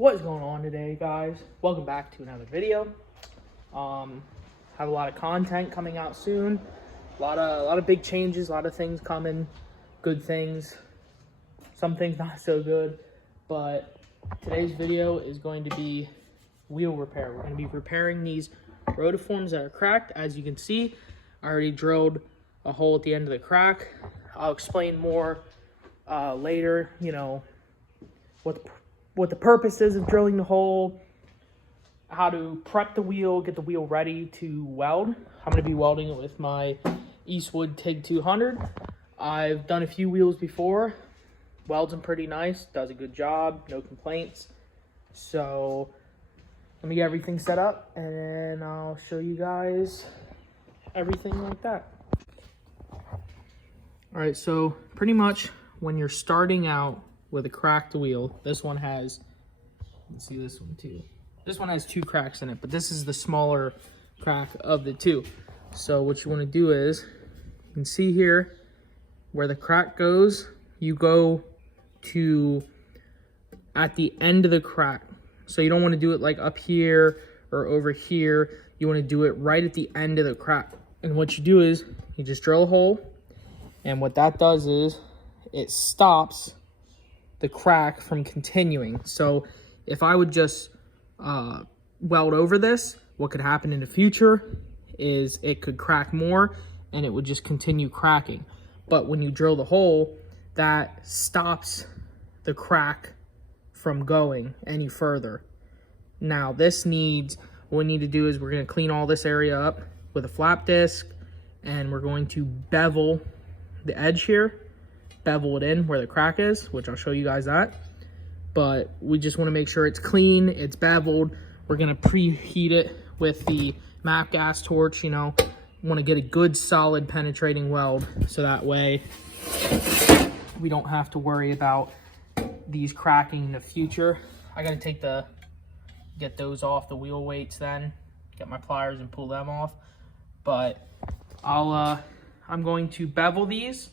What is going on today, guys? Welcome back to another video. Have a lot of content coming out soon. A lot of big changes, a lot of things coming, good things, some things not so good. But today's video is going to be wheel repair. We're going to be repairing these rotiforms that are cracked. As you can see, I already drilled a hole at the end of the crack. I'll explain more later, you know, what the purpose is of drilling the hole, how to prep the wheel, get the wheel ready to weld. I'm going to be welding it with my Eastwood TIG 200. I've done a few wheels before. Welds them pretty nice, does a good job, no complaints. So let me get everything set up and I'll show you guys everything like that. All right, so pretty much when you're starting out with a cracked wheel, this one has, you can see this one too. This one has 2 cracks in it, but this is the smaller crack of the 2. So what you want to do is, you can see here where the crack goes, you go to at the end of the crack. So you don't want to do it like up here or over here. You want to do it right at the end of the crack. And what you do is you just drill a hole, and what that does is it stops the crack from continuing. So if I would just weld over this, what could happen in the future is it could crack more and it would just continue cracking. But when you drill the hole, that stops the crack from going any further. Now this needs, what we need to do is we're going to clean all this area up with a flap disc, and we're going to bevel the edge here, bevel it in where the crack is, which I'll show you guys that. But we just want to make sure it's clean, it's beveled. We're going to preheat it with the MAP gas torch, you know. Want to get a good solid penetrating weld so that way we don't have to worry about these cracking in the future. I got to get those off the wheel weights then, get my pliers and pull them off. But I'm going to bevel these,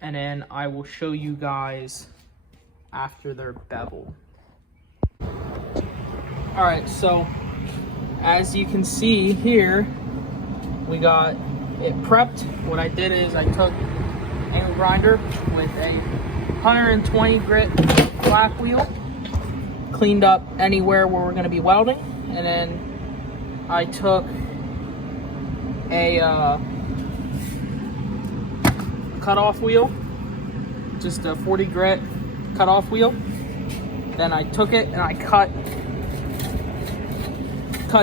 and then I will show you guys after they're beveled. All right, so as you can see here, we got it prepped. What I did is I took angle grinder with a 120 grit black wheel, cleaned up anywhere where we're going to be welding, and then I took a cutoff wheel, just a 40 grit cutoff wheel. Then I took it and I cut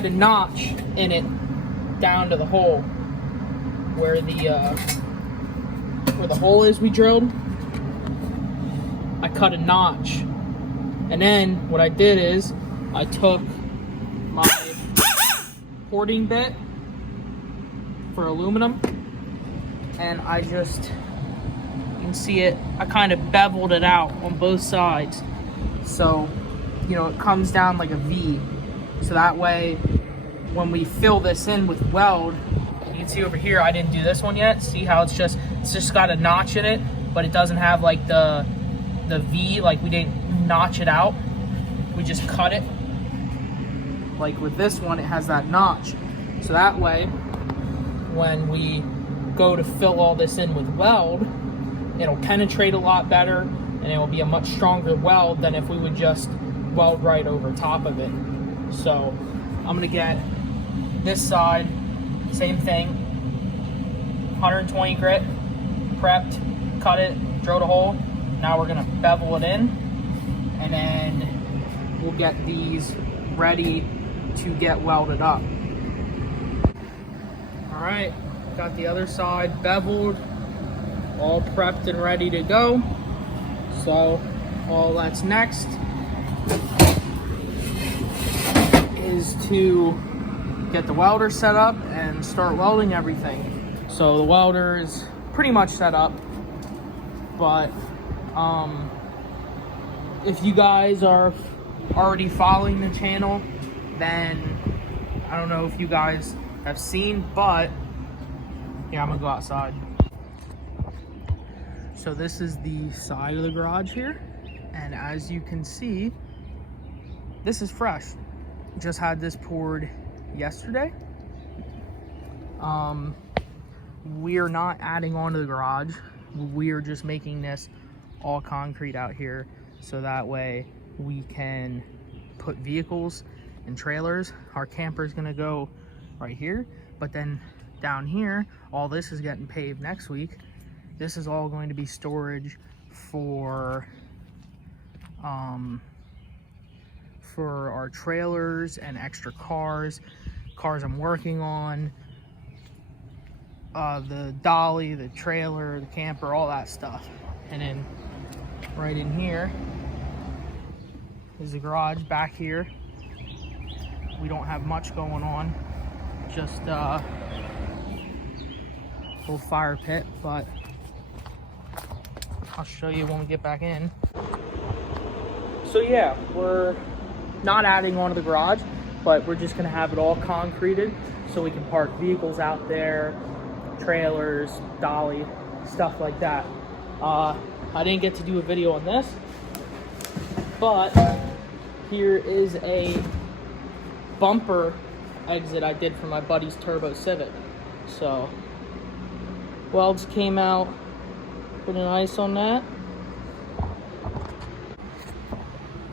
a notch in it down to the hole where the hole is we drilled. I cut a notch, and then what I did is I took my porting bit for aluminum, and I just, you can see it, I kind of beveled it out on both sides. So, you know, it comes down like a V. So that way, when we fill this in with weld, you can see over here, I didn't do this one yet. See how it's just got a notch in it, but it doesn't have like the V, like we didn't notch it out. We just cut it. Like with this one, it has that notch. So that way, when we go to fill all this in with weld, it'll penetrate a lot better, and it will be a much stronger weld than if we would just weld right over top of it. So I'm gonna get this side, same thing, 120 grit, prepped, cut it, drilled a hole. Now we're gonna bevel it in, and then we'll get these ready to get welded up. All right, got the other side beveled, all prepped and ready to go. So all that's next is to get the welder set up and start welding everything. So the welder is pretty much set up, but if you guys are already following the channel, then I don't know if you guys have seen, but yeah, I'm gonna go outside. So this is the side of the garage here, and as you can see, this is fresh. Just had this poured yesterday. We're not adding on to the garage. We're just making this all concrete out here, so that way we can put vehicles and trailers. Our camper is gonna go right here, but then down here, all this is getting paved next week. This is all going to be storage for our trailers and extra cars I'm working on, the dolly, the trailer, the camper, all that stuff. And then right in here is the garage. Back here we don't have much going on, just a little fire pit, but I'll show you when we get back in. So yeah, we're not adding on to the garage, but we're just gonna have it all concreted so we can park vehicles out there, trailers, dolly, stuff like that. I didn't get to do a video on this, but here is a bumper exit I did for my buddy's Turbo Civic. So welds came out pretty nice on that.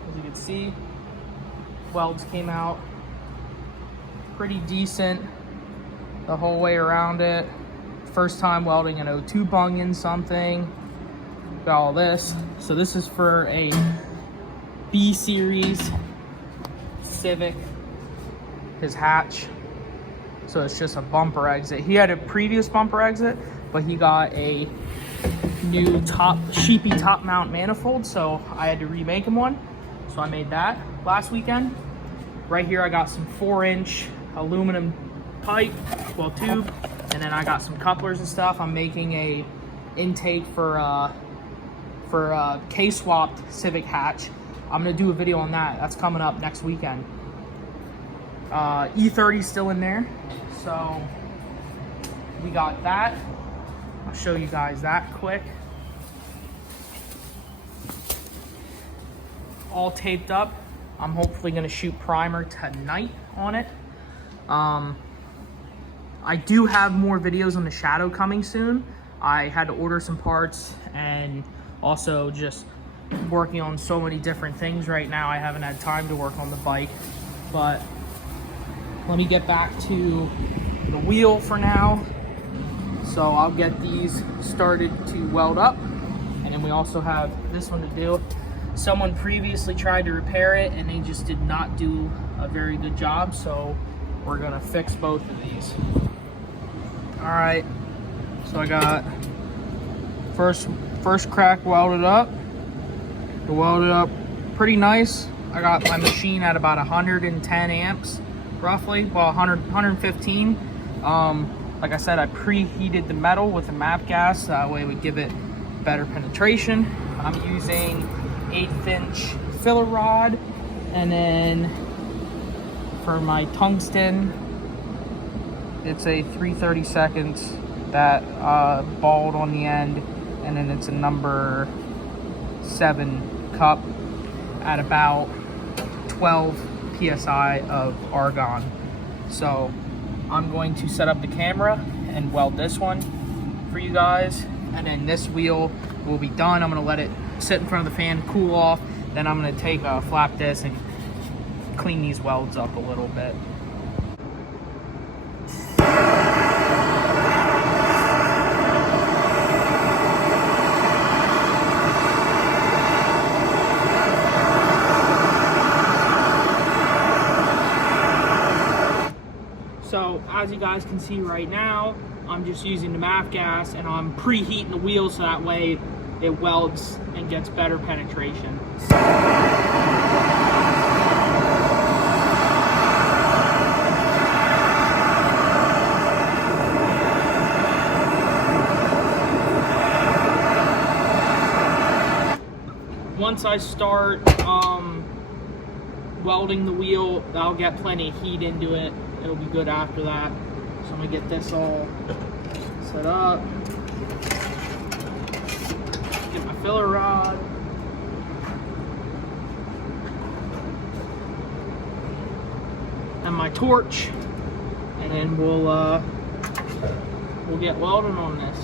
As you can see, welds came out pretty decent the whole way around it. First time welding an 02 bung in something. Got all this. So this is for a B series Civic, his hatch. So it's just a bumper exit. He had a previous bumper exit, but he got a new sheepy top mount manifold, so I had to remake him one. So I made that last weekend. Right here I got some 4-inch aluminum pipe, well, tube, and then I got some couplers and stuff. I'm making a intake for K-swapped Civic hatch. I'm gonna do a video on that. That's coming up next weekend. E30's still in there, so we got that. I'll show you guys that quick. All taped up. I'm hopefully gonna shoot primer tonight on it. I do have more videos on the Shadow coming soon. I had to order some parts, and also just working on so many different things right now. I haven't had time to work on the bike, but let me get back to the wheel for now. So I'll get these started to weld up, and then we also have this one to do. Someone previously tried to repair it and they just did not do a very good job, so we're gonna fix both of these. All right, so I got first crack welded up. It welded up pretty nice. I got my machine at about 110 amps roughly, well 115. Like I said, I preheated the metal with the MAP gas, that way we give it better penetration. I'm using 1/8" filler rod, and then for my tungsten, it's a 3/32 that balled on the end, and then it's a number 7 cup at about 12 psi of argon. So I'm going to set up the camera and weld this one for you guys, and then this wheel will be done. I'm gonna let it sit in front of the fan, cool off, then I'm gonna take a flap disc and clean these welds up a little bit. So as you guys can see right now, I'm just using the MAP gas, and I'm preheating the wheel so that way it welds and gets better penetration. Once I start welding the wheel, I'll get plenty of heat into it. It'll be good after that. So I'm gonna get this all set up. Get my filler rod. my torch, and we'll get welding on this.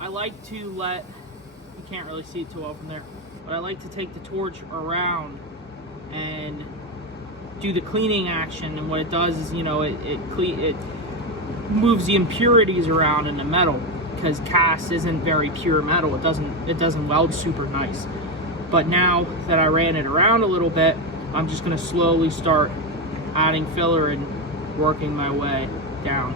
I like to let, you can't really see it too well from there, but I like to take the torch around and do the cleaning action. And what it does is, you know, it moves the impurities around in the metal, because cast isn't very pure metal. It doesn't weld super nice. But now that I ran it around a little bit, I'm just going to slowly start adding filler and working my way down.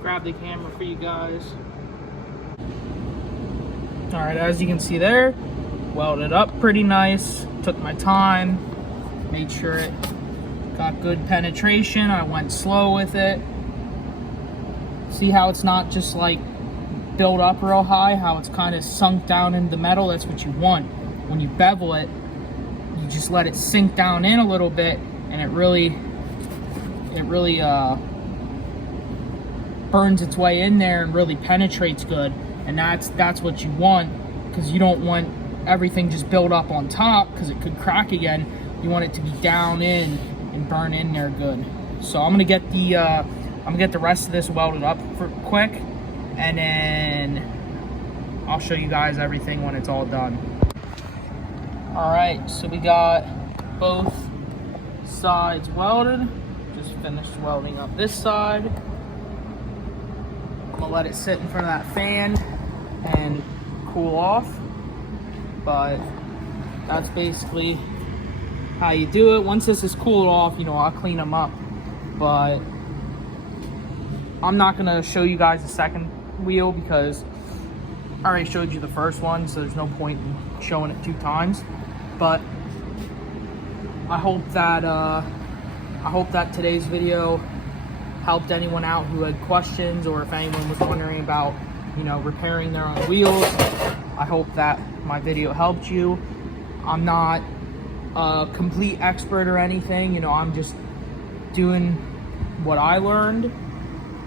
Grab the camera for you guys. All right, as you can see there, welded up pretty nice. Took my time, made sure it got good penetration. I went slow with it. See how it's not just like built up real high, how it's kind of sunk down into the metal? That's what you want. When you bevel it, you just let it sink down in a little bit, and it really burns its way in there and really penetrates good. And that's what you want, because you don't want everything just built up on top, because it could crack again. You want it to be down in and burn in there good. So I'm gonna get the rest of this welded up for quick, and then I'll show you guys everything when it's all done. All right, so we got both sides welded. Just finished welding up this side. I'm gonna let it sit in front of that fan and cool off, but that's basically how you do it. Once this is cooled off, you know, I'll clean them up, but I'm not gonna show you guys the second wheel because I already showed you the first one, so there's no point in showing it 2 times. But I hope that today's video helped anyone out who had questions, or if anyone was wondering about, you know, repairing their own wheels. I hope that my video helped you. I'm not a complete expert or anything, you know, I'm just doing what I learned,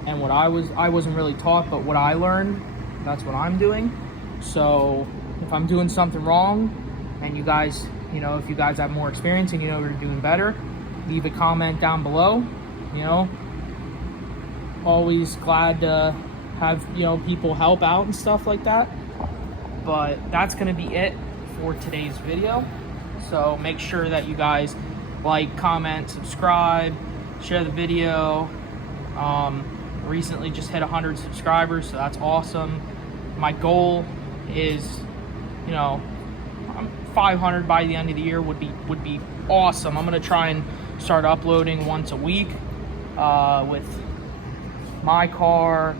and what I wasn't really taught, but what I learned, that's what I'm doing. So if I'm doing something wrong, and you guys, you know, if you guys have more experience and you know you're doing better, leave a comment down below. You know, always glad to have, you know, people help out and stuff like that. But that's gonna be it for today's video. So make sure that you guys like, comment, subscribe, share the video. Recently just hit 100 subscribers, so that's awesome. My goal is, you know, 500 by the end of the year would be awesome. I'm gonna try and start uploading once a week with my car,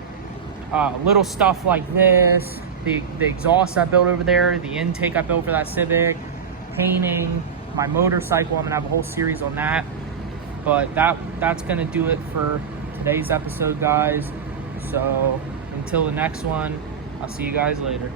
little stuff like this, the exhaust I built over there, the intake I built for that Civic, painting, my motorcycle. I'm gonna have a whole series on that. But that's gonna do it for today's episode, guys. So until the next one, I'll see you guys later.